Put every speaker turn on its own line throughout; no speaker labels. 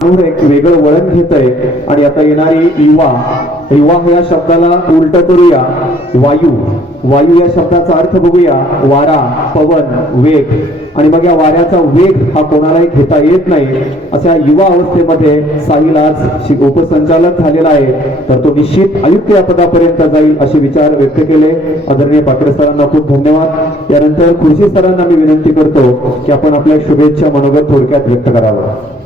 एक वेगळं वळण घेत आहे आणि आता येणारी युवा युवा हो या शब्दाला उलट करूया. वायू वायू या शब्दाचा अर्थ बघूया. वारा पवन वेग. आणि मग या वाऱ्याचा वेग हा कोणालाही घेता येत नाही. अशा युवा अवस्थेमध्ये साहिल आज उपसंचालक झालेला आहे. तर तो निश्चित आयुक्त या पदापर्यंत जाईल असे विचार व्यक्त केले. आदरणीय पाकडे सरांना खूप धन्यवाद. यानंतर खुर्शी सरांना मी विनंती करतो की आपण आपल्या शुभेच्छा मनोगत थोडक्यात व्यक्त करावं.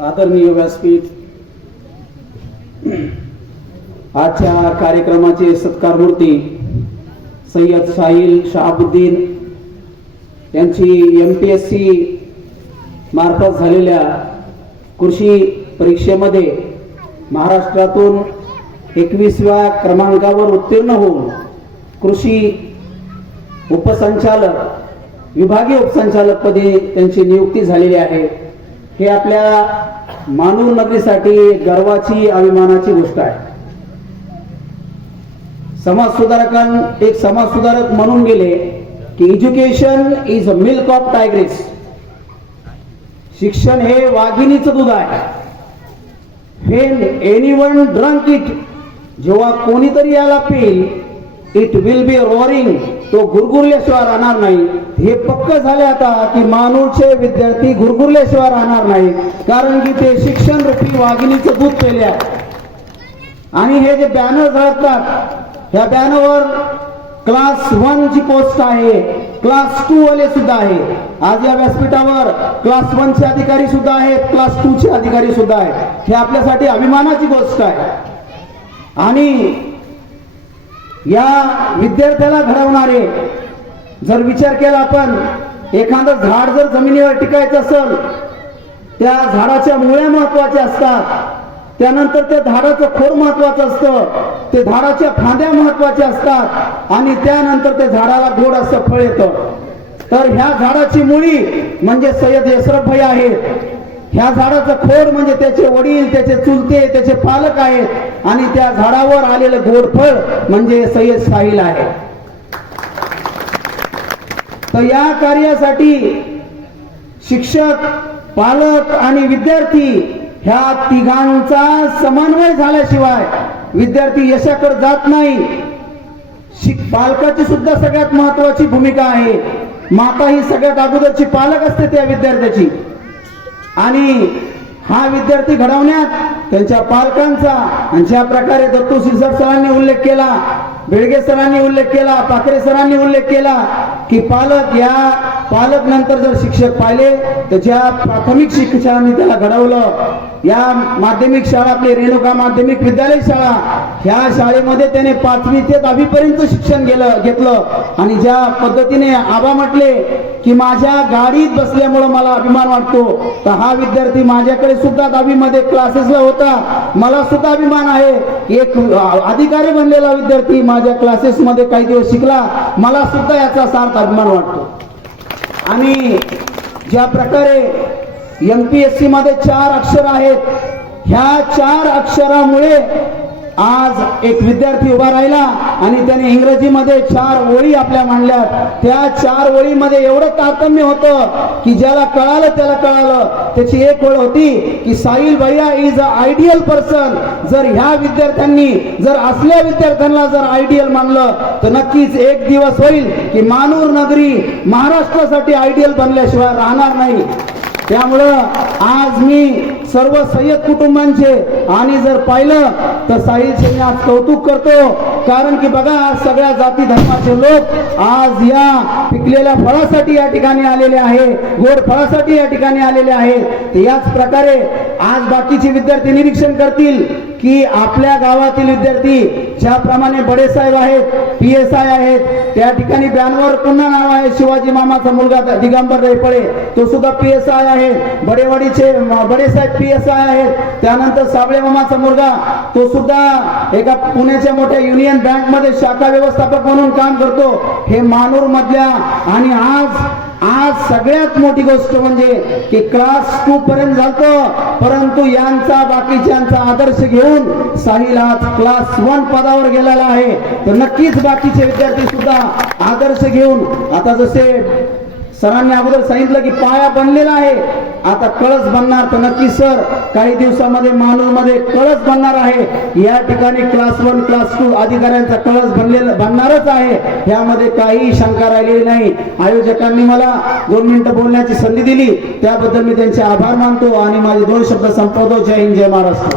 आदरणीय व्यासपीठ आजच्या कार्यक्रमाचे सत्कार मूर्ती सय्यद साहिल शहाबुद्दीन यांची एम पी एस सी मार्फत झालेल्या कृषी परीक्षेमध्ये महाराष्ट्रातून एकवीसव्या क्रमांकावर उत्तीर्ण होऊन कृषी उपसंचालक विभागीय उपसंचालकपदी त्यांची नियुक्ती झालेली आहे. हे आपल्या मानूर नगरीसाठी गर्वाची अभिमानाची गोष्ट आहे. समाजसुधारकां एक समाज सुधारक म्हणून गेले की education is a milk of tigress शिक्षण हे वाघिणीचं दूध आहे. हे एनी वन ड्रंक इट जेव्हा कोणीतरी याला pill it will be roaring तो गुरगुरल्याशिवाय राहणार नाही. हे पक्क झाले आता की मानूरचे विद्यार्थी गुरगुरल्याशिवाय राहणार नाही. कारण की ते शिक्षण रूपी वाघिणीचं दूध पेले आहे आणि हे जे बॅनर राहतात ह्या बॅनरवर क्लास वन ची पोस्ट आहे. क्लास टू वाले सुद्धा आहे. आज या व्यासपीठावर क्लास वन चे अधिकारी सुद्धा आहेत क्लास टू चे अधिकारी सुद्धा आहेत. हे आपल्यासाठी अभिमानाची गोष्ट आहे. आणि या विद्यार्थ्याला घडवणारे जर विचार केला आपण एखादं झाड जर जमिनीवर टिकायचं असेल त्या झाडाच्या मुळ्या महत्त्वाच्या असतात. त्यानंतर त्या झाडाचं खोर महत्वाचं असतं. ते झाडाच्या फांद्या महत्त्वाच्या असतात. आणि त्यानंतर त्या झाडाला गोड असं फळ येतं. तर ह्या झाडाची मुळी म्हणजे सय्यद यशरफ भाई आहेत. ह्या झाडाचं खोड म्हणजे त्याचे वडील त्याचे चुलते त्याचे पालक आहेत. आणि त्या झाडावर आलेलं गोडफळ म्हणजे सय्यद साहिल आहे. तर या कार्यासाठी शिक्षक पालक आणि विद्यार्थी ह्या तिघांचा समन्वय झाल्याशिवाय विद्यार्थी यशाकडे जात नाही. पालकाची सुद्धा सगळ्यात महत्वाची भूमिका आहे. माता ही सगळ्यात अगोदरची पालक असते त्या विद्यार्थ्याची. आणि हा विद्यार्थी घडवण्यात त्यांच्या पालकांचा आणि ज्या प्रकारे दत्तू सिरसट सरांनी उल्लेख केला बेळगे सरांनी उल्लेख केला पाकरे सरांनी उल्लेख केला की पालक या पालक नंतर जर शिक्षक पाहिले तर ज्या प्राथमिक शिक्षणाने त्याला घडवलं या माध्यमिक शाळा आपली रेणुका माध्यमिक विद्यालय शाळा ह्या शाळेमध्ये त्याने पाचवी ते दहावीपर्यंत शिक्षण गेलं घेतलं. आणि ज्या पद्धतीने आबा म्हटले की माझ्या गाडीत बसल्यामुळं मला अभिमान वाटतो. तर हा विद्यार्थी माझ्याकडे सुद्धा दहावीमध्ये क्लासेसला होता. मला सुद्धा अभिमान आहे. एक अधिकारी बनलेला विद्यार्थी माझ्या क्लासेसमध्ये काही दिवस शिकला. मला सुद्धा याचा सार्थ अभिमान वाटतो. आणि ज्या प्रकारे एम पी एस सी मध्ये चार अक्षर आहेत ह्या चार अक्षरामुळे आज एक विद्यार्थी उभा राहिला आणि त्याने इंग्रजीमध्ये चार ओळी आपल्या मांडल्या. त्या चार ओळीमध्ये एवढं तारतम्य होतं की ज्याला कळालं त्याला कळालं. त्याची एक ओळ होती की साहिल भैया इज अ आयडियल पर्सन जर ह्या विद्यार्थ्यांनी जर असल्या विद्यार्थ्यांना जर आयडियल मानलं तर नक्कीच एक दिवस होईल की मानूर नगरी महाराष्ट्रासाठी आयडियल बनल्याशिवाय राहणार नाही. त्यामुळं आज मी सर्व सय्यद कुटुंबांचे आणि जर पाहिलं तर साहिलचे मी आज कौतुक करतो. कारण की बघा आज सगळ्या जाती धर्माचे लोक आज या पिकलेल्या फळासाठी या ठिकाणी आलेले आहे. गोड फळासाठी या ठिकाणी आलेले आहेत याच प्रकारे आज बाकीचे विद्यार्थी निरीक्षण करतील. की आपल्या गावातील विद्यार्थी ज्याप्रमाणे बडे साहेब आहेत पी एस आय आहेत त्या ठिकाणी बॅनवर पुन्हा नाव आहे शिवाजी मामाचा मुलगा दिगंबर रेपळे. तो सुद्धा पी एस आय आहे. बडेवाडीचे बडे साहेब पी एस आय आहेत. त्यानंतर साबळे मामाचा मुलगा तो सुद्धा एका पुण्याच्या मोठ्या युनियन बँकमध्ये शाखा व्यवस्थापक म्हणून काम करतो. हे मानूर मधल्या आणि आज आज सगळ्यात मोठी गोष्ट म्हणजे की क्लास टू पर्यंत झालं परंतु यांचा बाकीच्यांचा आदर्श घेऊन साहिल आज क्लास वन पदावर गेलेला आहे. तर नक्कीच बाकीचे विद्यार्थी सुद्धा आदर्श घेऊन आता जसे सरांनी अगोदर सांगितलं की पाया बनलेला आहे. आता कळस बनणार तर नक्की सर काही दिवसामध्ये मध्ये कळस बनणार आहे. या ठिकाणी क्लास वन क्लास टू अधिकाऱ्यांचा कळस बनलेला बनणारच आहे. यामध्ये काही शंका राहिलेली नाही. आयोजकांनी मला दोन मिनिटं बोलण्याची संधी दिली. त्याबद्दल मी त्यांचे आभार मानतो आणि माझे दोन शब्द संपवतो. जय हिंद जय महाराष्ट्र.